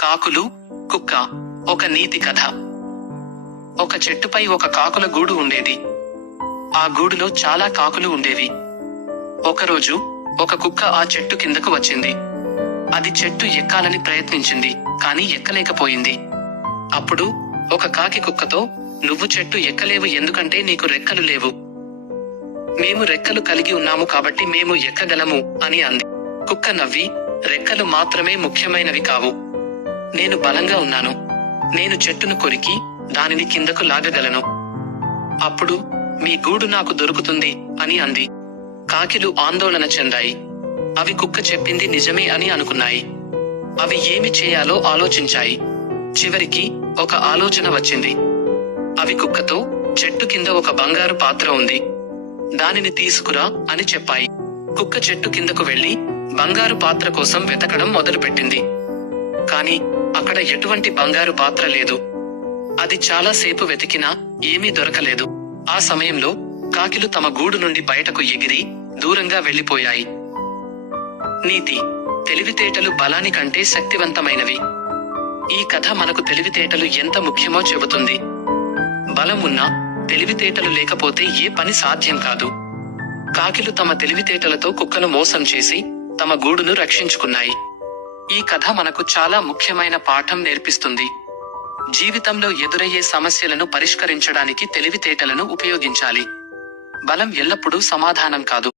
కాకులు కుక్క ఒక నీతి కథ. ఒక చెట్టుపై ఒక కాకుల గూడు ఉండేది. ఆ గూడులో చాలా కాకులు ఉండేవి. ఒకరోజు ఒక కుక్క ఆ చెట్టు కిందకు వచ్చింది. అది చెట్టు ఎక్కాలని ప్రయత్నించింది కాని ఎక్కలేకపోయింది. అప్పుడు ఒక కాకి కుక్కతో నువ్వు చెట్టు ఎక్కలేవు ఎందుకంటే నీకు రెక్కలు లేవు. మేము రెక్కలు కలిగి ఉన్నాము కాబట్టి మేము ఎక్కగలము అని అంది. కుక్క నవ్వి రెక్కలు మాత్రమే ముఖ్యమైనవి కావు. నేను బలంగా ఉన్నాను. నేను చెట్టును కొరికి దానిని కిందకు లాగగలను. అప్పుడు మీ గూడు నాకు దొరుకుతుంది అని అంది. కాకిలు ఆందోళన చెందాయి. అవి కుక్క చెప్పింది నిజమే అని అనుకున్నాయి. అవి ఏమి చేయాలో ఆలోచించాయి. చివరికి ఒక ఆలోచన వచ్చింది. అవి కుక్కతో చెట్టు కింద ఒక బంగారు పాత్ర ఉంది. దానిని తీసుకురా అని చెప్పాయి. కుక్క చెట్టు కిందకు వెళ్ళి బంగారు పాత్ర కోసం వెతకడం మొదలుపెట్టింది. కాని అక్కడ ఎటువంటి బంగారు పాత్ర లేదు. అది చాలాసేపు వెతికినా ఏమీ దొరకలేదు. ఆ సమయంలో కాకిలు తమ గూడు నుండి బయటకు ఎగిరి దూరంగా వెళ్ళిపోయాయి నీతి తెలివితేటలు బలాని కంటే శక్తివంతమైనవి. ఈ కథ మనకు తెలివితేటలు ఎంత ముఖ్యమో చెబుతుంది. బలం ఉన్నా తెలివితేటలు లేకపోతే ఏ పని సాధ్యం కాదు. కాకిలు తమ తెలివితేటలతో కుక్కను మోసం చేసి తమ గూడును రక్షించుకున్నాయి. ఈ కథ మనకు చాలా ముఖ్యమైన పాఠం నేర్పిస్తుంది. జీవితంలో ఎదురయ్యే సమస్యలను పరిష్కరించడానికి తెలివితేటలను ఉపయోగించాలి. బలం ఎల్లప్పుడూ సమాధానం కాదు.